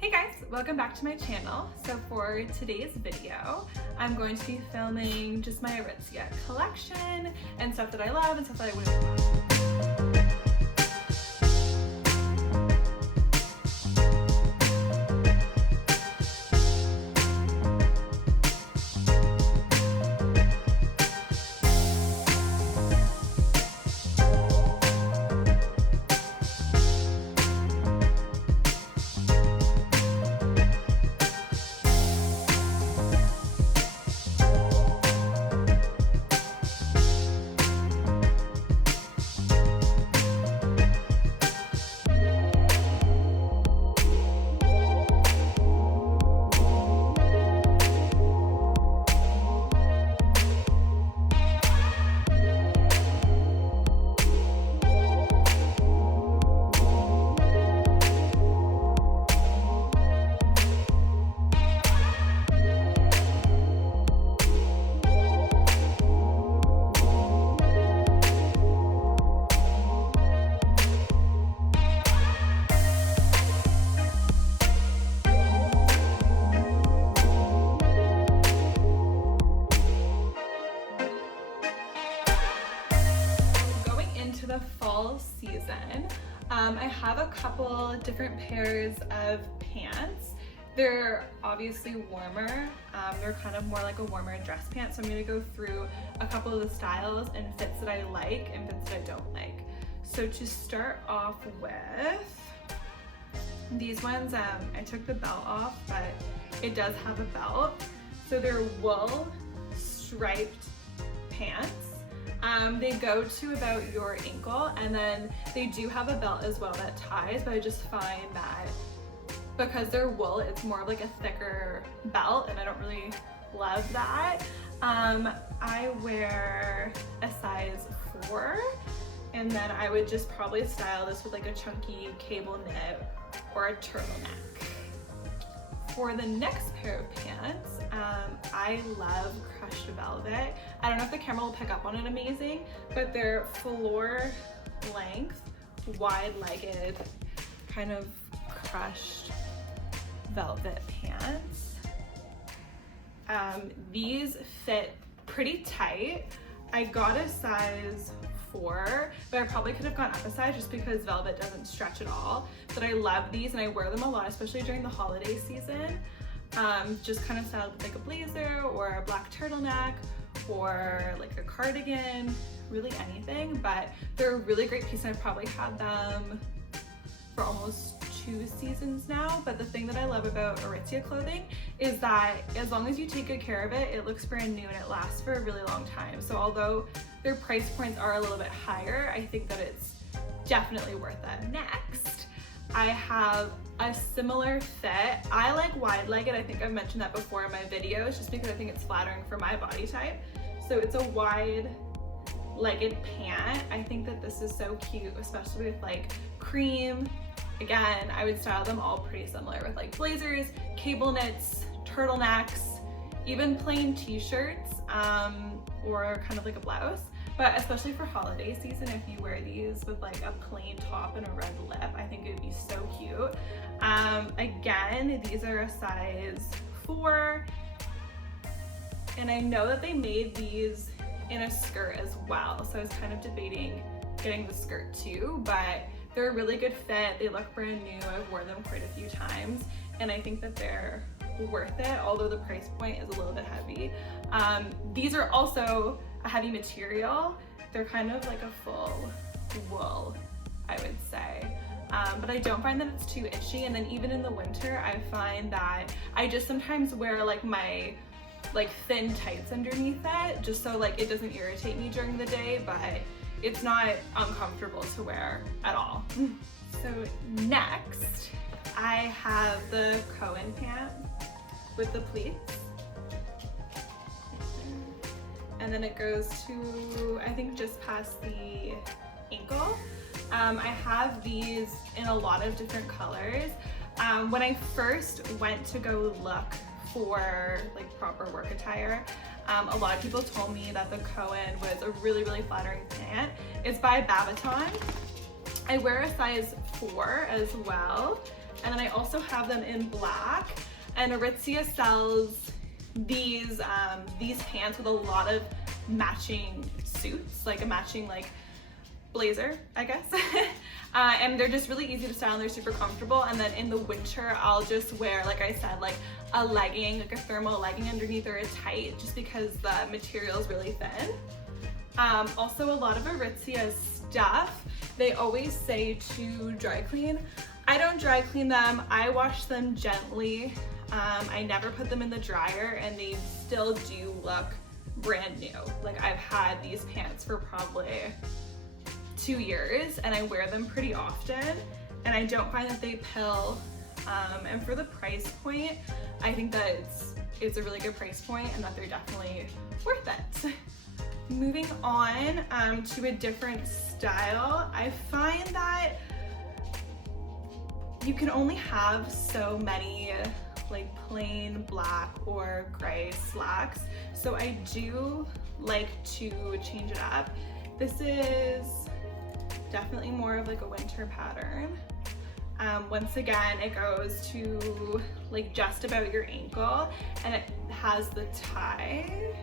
Hey guys, welcome back to my channel. So for today's video, I'm going to be filming just my Aritzia collection and stuff that I love and stuff that I wouldn't love. The fall season, I have a couple different pairs of pants. They're obviously warmer. They're kind of more like a warmer dress pant, so I'm going to go through a couple of the styles and fits that I like and fits that I don't like. So to start off with, these ones, I took the belt off, but it does have a belt. So they're wool striped pants. They go to about your ankle, and then they do have a belt as well that ties, but I just find that because they're wool, it's more of like a thicker belt, and I don't really love that. I wear a size 4, and then I would just probably style this with like a chunky cable knit or a turtleneck. For the next pair of pants, I love crushed velvet. I don't know if the camera will pick up on it amazing, but they're floor length, wide-legged, kind of crushed velvet pants. These fit pretty tight. I got a size 4, but I probably could have gone up a size just because velvet doesn't stretch at all. But I love these and I wear them a lot, especially during the holiday season. Just kind of styled with like a blazer or a black turtleneck or like a cardigan, really anything. But they're a really great piece, and I've probably had them for almost 2 seasons now. But the thing that I love about Aritzia clothing is that as long as you take good care of it, it looks brand new and it lasts for a really long time. So although their price points are a little bit higher, I think that it's definitely worth it. Next, I have a similar fit. I like wide-legged. I think I've mentioned that before in my videos just because I think it's flattering for my body type. So it's a wide-legged pant. I think that this is so cute, especially with like cream. Again, I would style them all pretty similar with like blazers, cable knits, turtlenecks, even plain t-shirts, or kind of like a blouse. But especially for holiday season, if you wear these with like a plain top and a red lip, I think it would be so cute. Again, these are a size 4. And I know that they made these in a skirt as well. So I was kind of debating getting the skirt too, but they're a really good fit. They look brand new. I've worn them quite a few times, and I think that they're worth it, although the price point is a little bit heavy. These are also a heavy material. They're kind of like a full wool, I would say. But I don't find that it's too itchy, and then even in the winter, I find that I just sometimes wear like my thin tights underneath it, just so like it doesn't irritate me during the day, but it's not uncomfortable to wear at all. So next, I have the Cohen pant with the pleats. And then it goes to, I think, just past the ankle. I have these in a lot of different colors. When I first went to go look for like proper work attire, a lot of people told me that the Cohen was a really, really flattering pant. It's by Babaton. I wear a size 4 as well. And then I also have them in black, and Aritzia sells these pants with a lot of matching suits, like a matching like blazer, I guess. And they're just really easy to style and they're super comfortable. And then in the winter, I'll just wear, like I said, like a legging, like a thermal legging underneath or a tight, just because the material is really thin. Also a lot of Aritzia stuff, they always say to dry clean. I don't dry clean them, I wash them gently. I never put them in the dryer and they still do look brand new. Like I've had these pants for probably 2 years and I wear them pretty often and I don't find that they pill. And for the price point, I think that it's a really good price point and that they're definitely worth it. Moving on to a different style, I find that you can only have so many like plain black or gray slacks. So I do like to change it up. This is definitely more of like a winter pattern. Once again, it goes to like just about your ankle and it has the tie.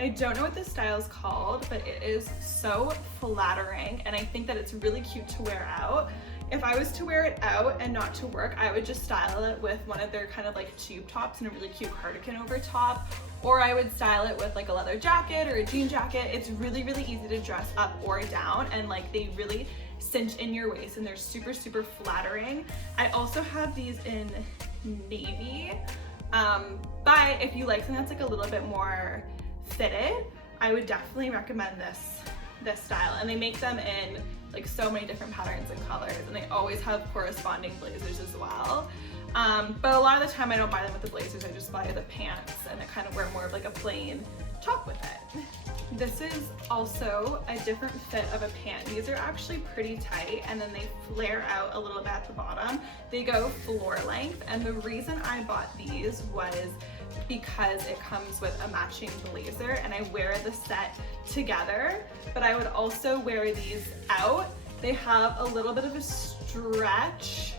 I don't know what this style is called, but it is so flattering and I think that it's really cute to wear out. If I was to wear it out and not to work, I would just style it with one of their kind of like tube tops and a really cute cardigan over top, or I would style it with like a leather jacket or a jean jacket. It's really, really easy to dress up or down and like they really cinch in your waist and they're super, super flattering. I also have these in navy, but if you like something that's like a little bit more fitted, I would definitely recommend this style. And they make them in like so many different patterns and colors and they always have corresponding blazers as well. But a lot of the time I don't buy them with the blazers, I just buy the pants and I kind of wear more of like a plain top with it. This is also a different fit of a pant. These are actually pretty tight and then they flare out a little bit at the bottom. They go floor length and the reason I bought these was because it comes with a matching blazer and I wear the set together, but I would also wear these out. They have a little bit of a stretch-ish.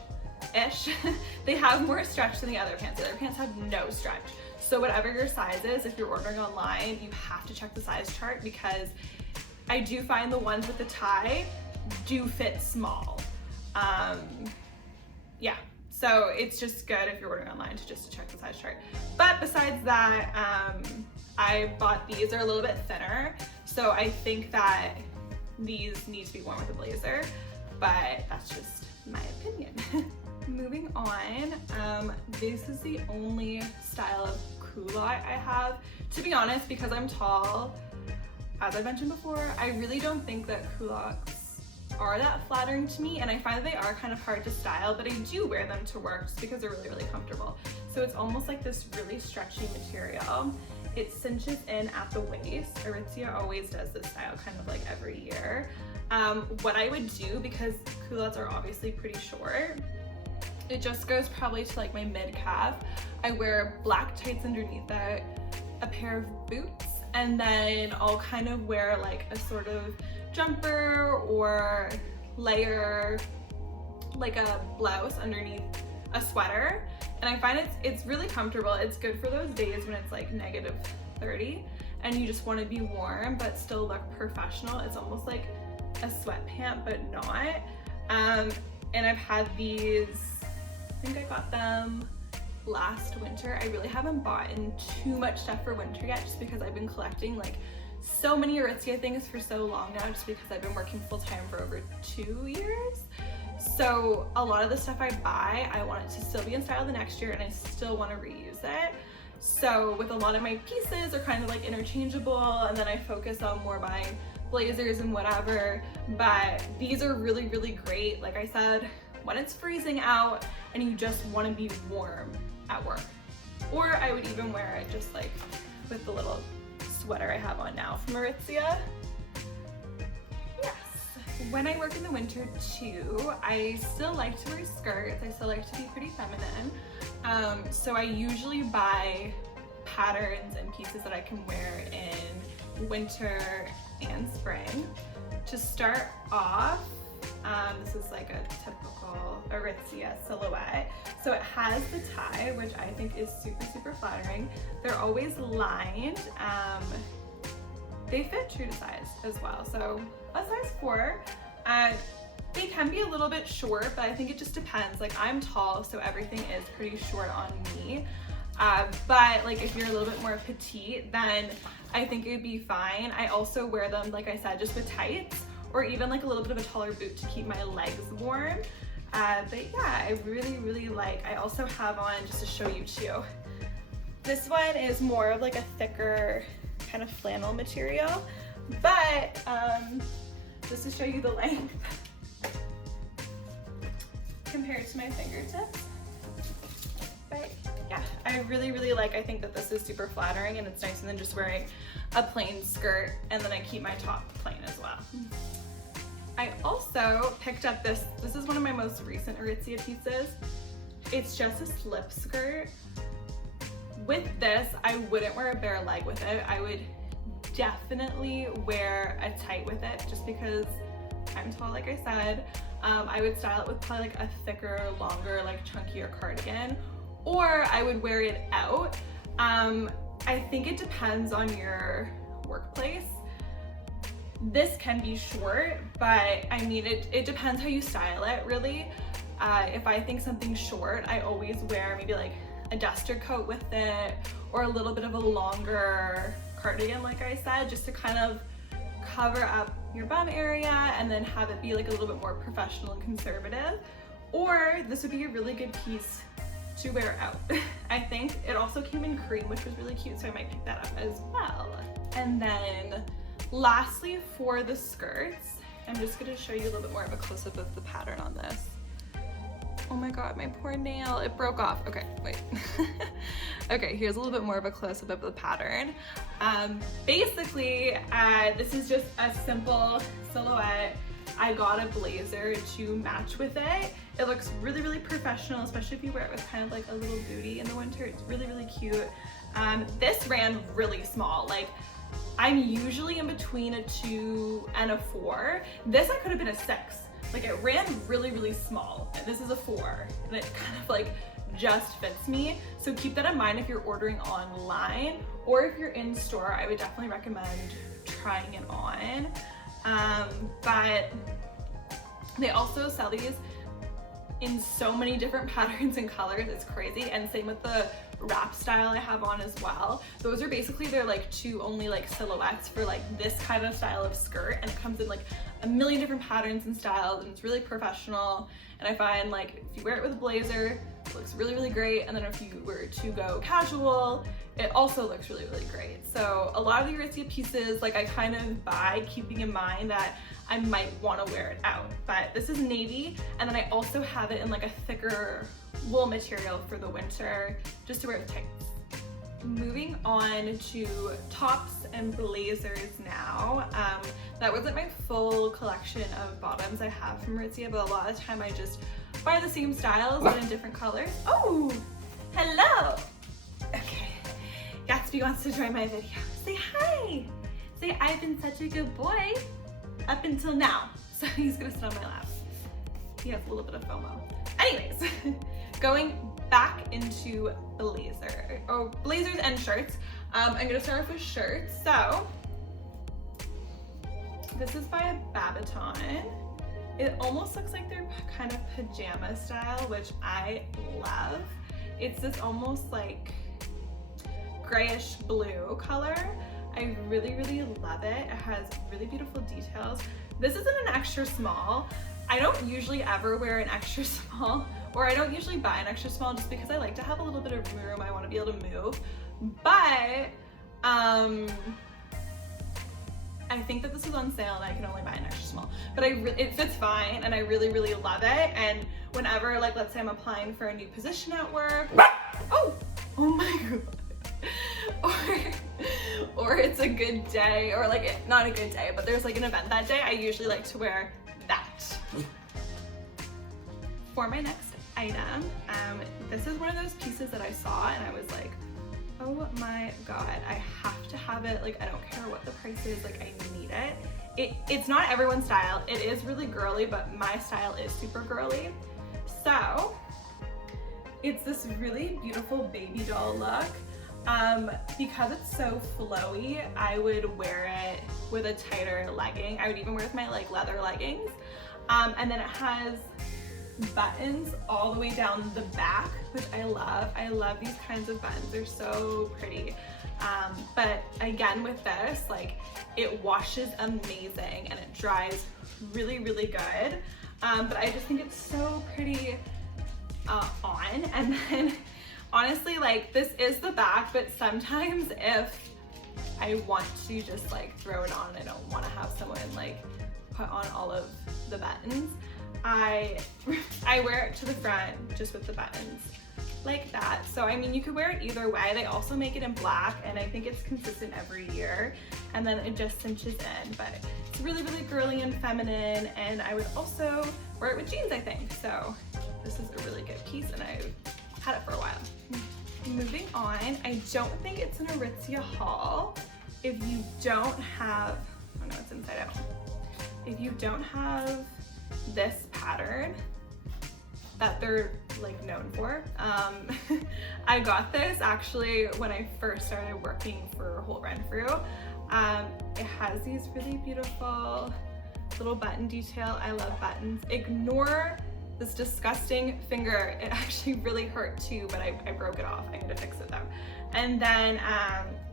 They have more stretch than the other pants. The other pants have no stretch. So whatever your size is, if you're ordering online, you have to check the size chart because I do find the ones with the tie do fit small. Yeah. So it's just good if you're ordering online to check the size chart. But besides that, I bought these. They're a little bit thinner. So I think that these need to be worn with a blazer, but that's just my opinion. Moving on, this is the only style of culotte I have. To be honest, because I'm tall, as I mentioned before, I really don't think that culottes are that flattering to me and I find that they are kind of hard to style, but I do wear them to work just because they're really, really comfortable. So it's almost like this really stretchy material. It cinches in at the waist. Aritzia always does this style kind of like every year. What I would do, because culottes are obviously pretty short, it just goes probably to like my mid-calf. I wear black tights underneath it, a pair of boots, and then I'll kind of wear like a sort of jumper or layer like a blouse underneath a sweater, and I find it's really comfortable. It's good for those days when it's like -30 and you just want to be warm but still look professional. It's almost like a sweatpant but not. And I've had these, I think I got them last winter. I really haven't bought in too much stuff for winter yet just because I've been collecting like so many Aritzia things for so long now just because I've been working full-time for over 2 years. So a lot of the stuff I buy, I want it to still be in style the next year and I still want to reuse it. So with a lot of my pieces are kind of like interchangeable and then I focus on more buying blazers and whatever, but these are really, really great. Like I said, when it's freezing out and you just want to be warm at work. Or I would even wear it just like with the little sweater I have on now from Aritzia. Yes. When I work in the winter too, I still like to wear skirts. I still like to be pretty feminine. So I usually buy patterns and pieces that I can wear in winter and spring. To start off, This is like a typical Aritzia silhouette. So it has the tie, which I think is super, super flattering. They're always lined. They fit true to size as well. So a size 4. They can be a little bit short, but I think it just depends. Like I'm tall, so everything is pretty short on me. But like if you're a little bit more petite, then I think it would be fine. I also wear them, like I said, just with tights or even like a little bit of a taller boot to keep my legs warm. But yeah, I really, really like, I also have on, just to show you too, this one is more of like a thicker kind of flannel material, but just to show you the length compared to my fingertips. But yeah, I really, really like, I think that this is super flattering and it's nicer than just wearing a plain skirt, and then I keep my top plain as well. I also picked up this is one of my most recent Aritzia pieces. It's just a slip skirt. With this, I wouldn't wear a bare leg with it. I would definitely wear a tight with it just because I'm tall, like I said. I would style it with probably like a thicker, longer, like chunkier cardigan, or I would wear it out. I think it depends on your workplace. This can be short, but I mean, it depends how you style it, really. If I think something's short, I always wear maybe like a duster coat with it, or a little bit of a longer cardigan, like I said, just to kind of cover up your bum area and then have it be like a little bit more professional and conservative. Or this would be a really good piece to wear out. I think it also came in cream, which was really cute, so I might pick that up as well. And then lastly, for the skirts, I'm just gonna show you a little bit more of a close-up of the pattern on this. Oh my god, my poor nail, it broke off. Okay, wait. Okay, here's a little bit more of a close-up of the pattern. Basically, this is just a simple silhouette. I got a blazer to match with it. It looks really, really professional, especially if you wear it with kind of like a little bootie in the winter. It's really, really cute. This ran really small. Like, I'm usually in between a 2 and a 4. This I could have been a 6. Like, it ran really, really small. And this is a 4. And it kind of like just fits me. So keep that in mind if you're ordering online, or if you're in store, I would definitely recommend trying it on. But they also sell these in so many different patterns and colors, it's crazy. And same with the wrap style I have on as well. Those are basically, they're like 2 only like silhouettes for like this kind of style of skirt, and it comes in like a million different patterns and styles, and it's really professional. And I find like if you wear it with a blazer, it looks really, really great. And then if you were to go casual, it also looks really, really great. So a lot of the Aritzia pieces, like I kind of buy keeping in mind that I might want to wear it out. But this is navy, and then I also have it in like a thicker wool material for the winter, just to wear with tights. Moving on to tops and blazers now. That wasn't my full collection of bottoms I have from Aritzia, but a lot of the time I just buy the same styles but in different colors. Oh, hello. Okay, Gatsby wants to join my video. Say hi. Say I've been such a good boy up until now. So he's gonna sit on my lap. He has a little bit of FOMO. Anyways, going back into blazers and shirts. I'm gonna start off with shirts. So this is by Babaton. It almost looks like they're kind of pajama style, which I love. It's this almost like grayish blue color. I really, really love it. It has really beautiful details. This isn't an extra small. I don't usually ever wear an extra small, or I don't usually buy an extra small just because I like to have a little bit of room. I want to be able to move. But I think that this was on sale and I can only buy an extra small. But it fits fine, and I really, really love it. And whenever, like, let's say I'm applying for a new position at work. Oh my god. Or it's a good day, or like not a good day, but there's like an event that day, I usually like to wear that. For my next item, this is one of those pieces that I saw and I was like, oh my god, I have to have it. Like, I don't care what the price is, like I need it. it's not everyone's style. It is really girly, but my style is super girly. So it's this really beautiful baby doll look. Because it's so flowy, I would wear it with a tighter legging. I would even wear it with my like leather leggings. And then it has buttons all the way down the back, which I love. I love these kinds of buttons. They're so pretty. But again, with this, like, it washes amazing and it dries really, really good. But I just think it's so pretty on. And then honestly, like, this is the back, but sometimes if I want to just like throw it on, I don't want to have someone like put on all of the buttons, I wear it to the front just with the buttons like that. So I mean, you could wear it either way. They also make it in black, and I think it's consistent every year, and then it just cinches in. But it's really, really girly and feminine, and I would also wear it with jeans, I think. So this is a really good piece, and I've had it for a while. Moving on, I don't think it's an Aritzia haul. If you don't have, oh no, it's inside out. If you don't have this pattern that they're like known for, I got this actually when I first started working for Holt Renfrew. It has these really beautiful little button detail. I love buttons. Ignore this disgusting finger. It actually really hurt too, but I broke it off. I need to fix it though. And then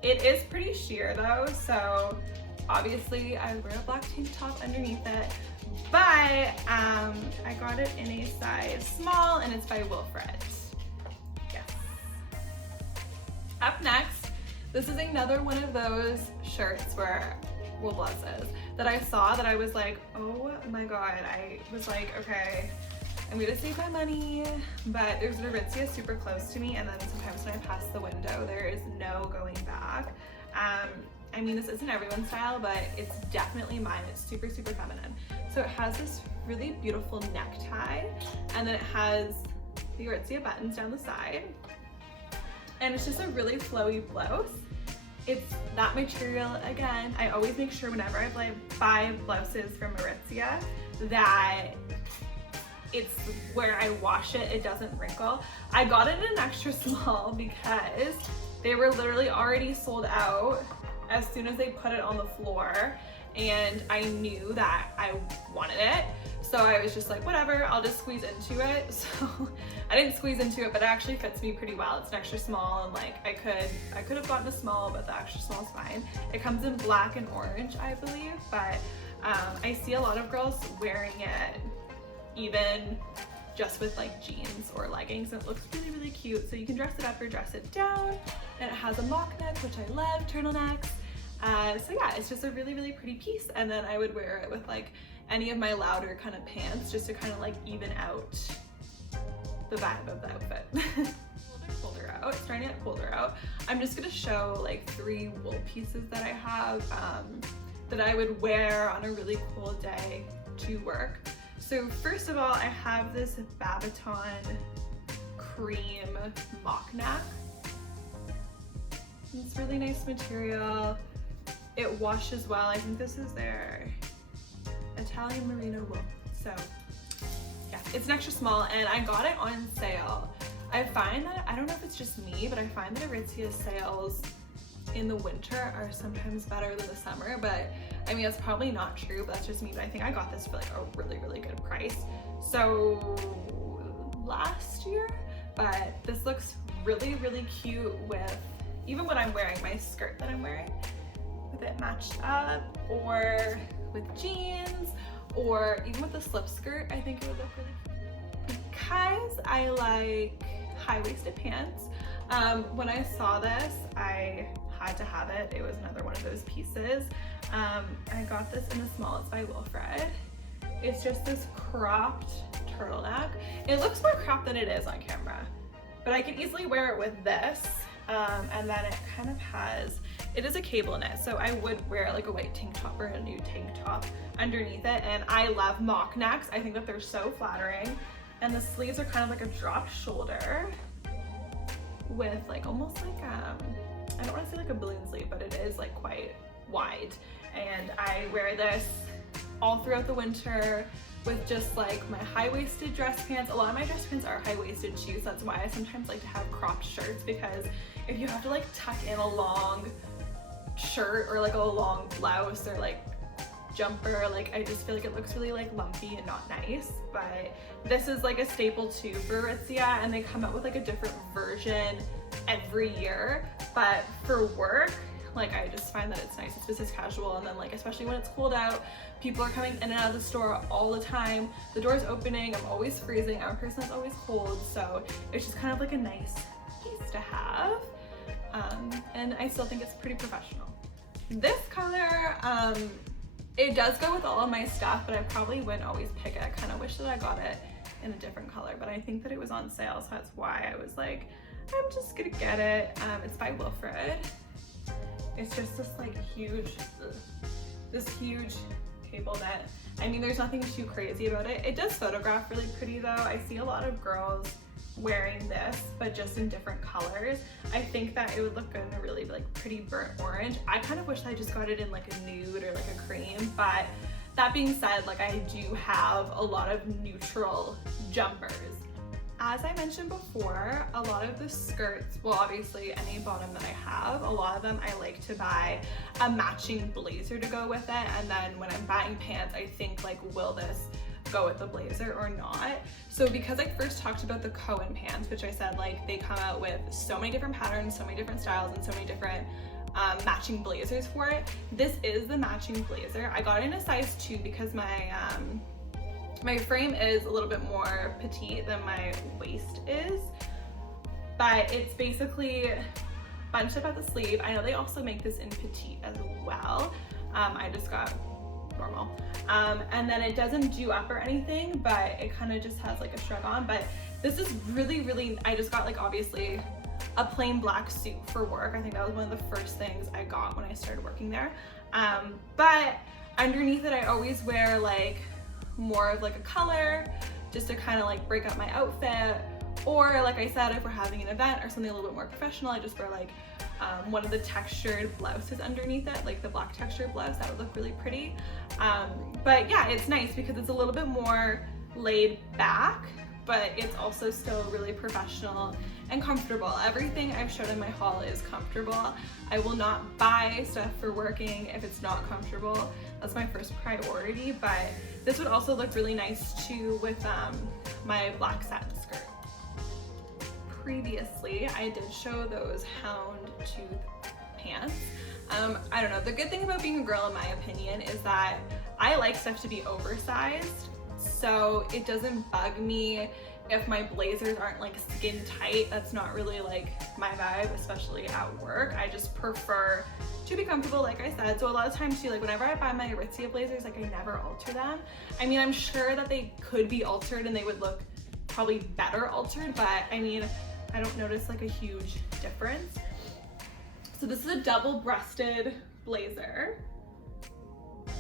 it is pretty sheer though, so obviously I wear a black tank top underneath it, but I got it in a size small, and it's by Wilfred. Yes. Up next, this is another one of those shirts where, well, blouses, that I saw that I was like, oh my god. I was like, okay, I'm gonna save my money, but there's an Aritzia super close to me, and then sometimes when I pass the window, there is no going back. I mean, this isn't everyone's style, but it's definitely mine. It's super, super feminine. So it has this really beautiful necktie, and then it has the Aritzia buttons down the side, and it's just a really flowy blouse. It's that material again. I always make sure whenever I buy blouses from Aritzia that it's where I wash it, it doesn't wrinkle. I got it in an extra small because they were literally already sold out as soon as they put it on the floor, and I knew that I wanted it. So I was just like, whatever, I'll just squeeze into it. So I didn't squeeze into it, but it actually fits me pretty well. It's an extra small, and like I could have gotten a small, but the extra small is fine. It comes in black and orange, I believe, but I see a lot of girls wearing it even just with like jeans or leggings, and it looks really, really cute. So you can dress it up or dress it down, and it has a mock neck, which I love, turtlenecks. So yeah, it's just a really, really pretty piece. And then I would wear it with like any of my louder kind of pants, just to kind of like even out the vibe of the outfit. A little bit colder out, it's starting to get colder out. I'm just gonna show like 3 wool pieces that I have that I would wear on a really cool day to work. So first of all, I have this Babaton cream mock neck. It's really nice material. It washes well. I think this is their Italian merino wool. So yeah, it's an extra small, and I got it on sale. I find that, I don't know if it's just me, but I find that Aritzia sales in the winter are sometimes better than the summer, but I mean, that's probably not true, but that's just me. But I think I got this for like a really, really good price. So last year, but this looks really, really cute with, even when I'm wearing my skirt that I'm wearing, with it matched up, or with jeans, or even with the slip skirt, I think it would look really cute. Because I like high-waisted pants, when I saw this, I had to have it. It was another one of those pieces. I got this in a small, it's by Wilfred. It's just this cropped turtleneck. It looks more cropped than it is on camera, but I can easily wear it with this. And then it kind of has, it is a cable knit, so I would wear like a white tank top or a new tank top underneath it. And I love mock necks. I think that they're so flattering. And the sleeves are kind of like a drop shoulder with like almost like, I don't want to say like a balloon sleeve, but it is like quite wide. and I wear this all throughout the winter with just like my high-waisted dress pants. A lot of my dress pants are high-waisted shoes. That's why I sometimes like to have cropped shirts, because if you have to like tuck in a long shirt or like a long blouse or like jumper, like I just feel like it looks really like lumpy and not nice. But this is like a staple too for Aritzia, and they come out with like a different version every year. But for work, like I just find that it's nice. It's business casual, and then like especially when it's cold out, people are coming in and out of the store all the time. The door's opening, I'm always freezing. I'm a person that's always cold, so it's just kind of like a nice piece to have. And I still think it's pretty professional. This color, it does go with all of my stuff, but I probably wouldn't always pick it. I kind of wish that I got it in a different color, but I think that it was on sale, so that's why I was like, I'm just gonna get it. It's by Wilfred. It's just this like huge cable knit. I mean, there's nothing too crazy about it. It does photograph really pretty though. I see a lot of girls wearing this, but just in different colors. I think that it would look good in a really like pretty burnt orange. I kind of wish I just got it in like a nude or like a cream, but that being said, like I do have a lot of neutral jumpers. As I mentioned before, a lot of the skirts, well obviously any bottom that I have, a lot of them I like to buy a matching blazer to go with it, and then when I'm buying pants, I think like, will this go with the blazer or not? So because I first talked about the Cohen pants, which I said like they come out with so many different patterns, so many different styles, and so many different matching blazers for it. This is the matching blazer. I got it in a size 2 because my frame is a little bit more petite than my waist is, but it's basically bunched up at the sleeve. I know they also make this in petite as well. I just got normal. And then it doesn't do up or anything, but it kind of just has like a shrug on. But this is really, I just got like obviously a plain black suit for work. I think that was one of the first things I got when I started working there. But underneath it, I always wear like more of like a color just to kind of like break up my outfit, or like I said, if we're having an event or something a little bit more professional, I just wear like one of the textured blouses underneath it, like the black textured blouse. That would look really pretty. But yeah, it's nice because it's a little bit more laid back, but it's also still really professional and comfortable. Everything I've shown in my haul is comfortable. I will not buy stuff for working if it's not comfortable. That's my first priority, but this would also look really nice too with my black satin skirt. Previously, I did show those hound tooth pants. I don't know, the good thing about being a girl in my opinion is that I like stuff to be oversized, so it doesn't bug me if my blazers aren't like skin tight. That's not really like my vibe, especially at work. I just prefer to be comfortable, like I said. So a lot of times too, like whenever I buy my Aritzia blazers, like I never alter them. I mean, I'm sure that they could be altered and they would look probably better altered, but I mean, I don't notice like a huge difference. So this is a double-breasted blazer.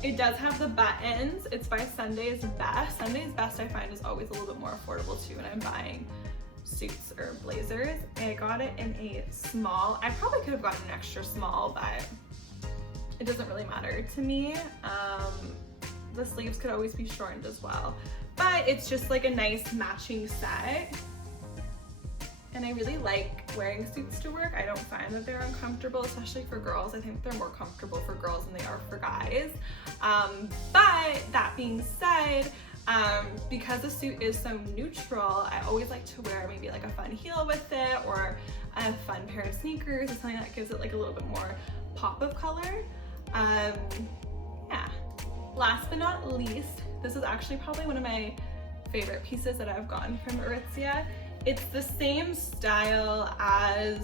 It does have the buttons. It's by Sunday's Best. Sunday's Best I find is always a little bit more affordable too when I'm buying suits or blazers. I got it in a small. I probably could have gotten an extra small, but it doesn't really matter to me. The sleeves could always be shortened as well, but it's just like a nice matching set. And I really like wearing suits to work. I don't find that they're uncomfortable, especially for girls. I think they're more comfortable for girls than they are for guys. But that being said, because the suit is so neutral, I always like to wear maybe like a fun heel with it, or a fun pair of sneakers, or something that gives it like a little bit more pop of color. Yeah. Last but not least, this is actually probably one of my favorite pieces that I've gotten from Aritzia. It's the same style as,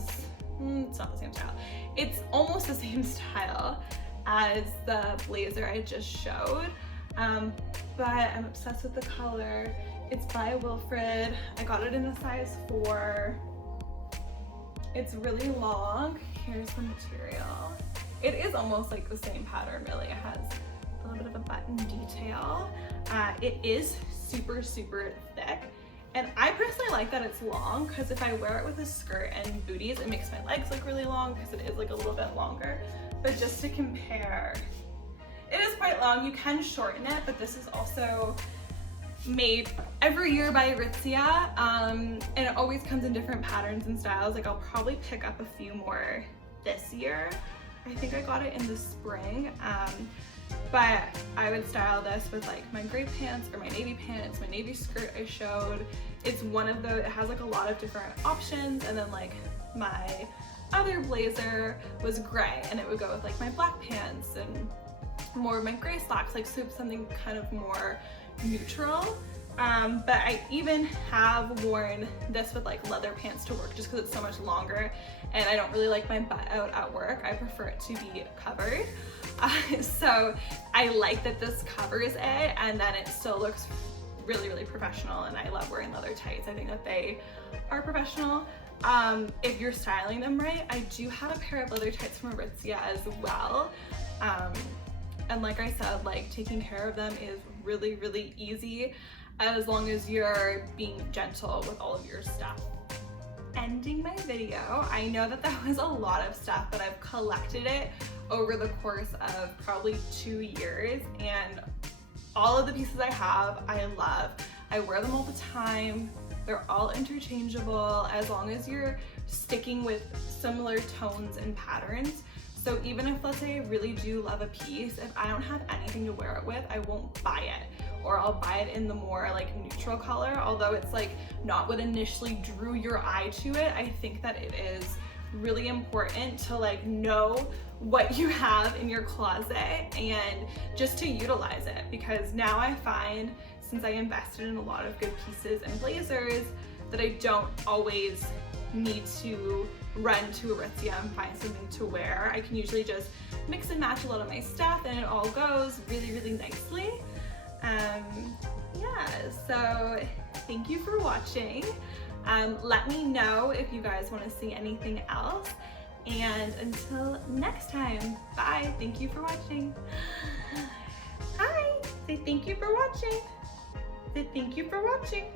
it's not the same style. It's almost the same style as the blazer I just showed, but I'm obsessed with the color. It's by Wilfred. I got it in a size 4. It's really long. Here's the material. It is almost like the same pattern, really. It has a little bit of a button detail. It is super, super thick. And I personally like that it's long, because if I wear it with a skirt and booties, it makes my legs look really long because it is like a little bit longer. But just to compare, it is quite long. You can shorten it, but this is also made every year by Aritzia, and it always comes in different patterns and styles. Like I'll probably pick up a few more this year. I think I got it in the spring, but I would style this with like my gray pants or my navy pants, my navy skirt I showed. It's one of the, it has like a lot of different options, and then like my other blazer was gray and it would go with like my black pants and more of my gray slacks, like something kind of more neutral. But I even have worn this with like leather pants to work just because it's so much longer and I don't really like my butt out at work. I prefer it to be covered. So I like that this covers it and then it still looks really, really professional, and I love wearing leather tights. I think that they are professional. If you're styling them right, I do have a pair of leather tights from Aritzia as well. And like I said, like taking care of them is really, really easy as long as you're being gentle with all of your stuff. Ending my video, I know that that was a lot of stuff, but I've collected it over the course of probably 2 years, and all of the pieces I have, I love. I wear them all the time. They're all interchangeable as long as you're sticking with similar tones and patterns. So even if, let's say I really do love a piece, if I don't have anything to wear it with, I won't buy it. Or I'll buy it in the more like neutral color, although it's like not what initially drew your eye to it. I think that it is really important to like know what you have in your closet and just to utilize it, because now I find, since I invested in a lot of good pieces and blazers, that I don't always need to run to Aritzia and find something to wear. I can usually just mix and match a lot of my stuff and it all goes really, really nicely. Yeah, so thank you for watching. Let me know if you guys want to see anything else, and until next time, bye. Thank you for watching. Hi, say thank you for watching. Say thank you for watching.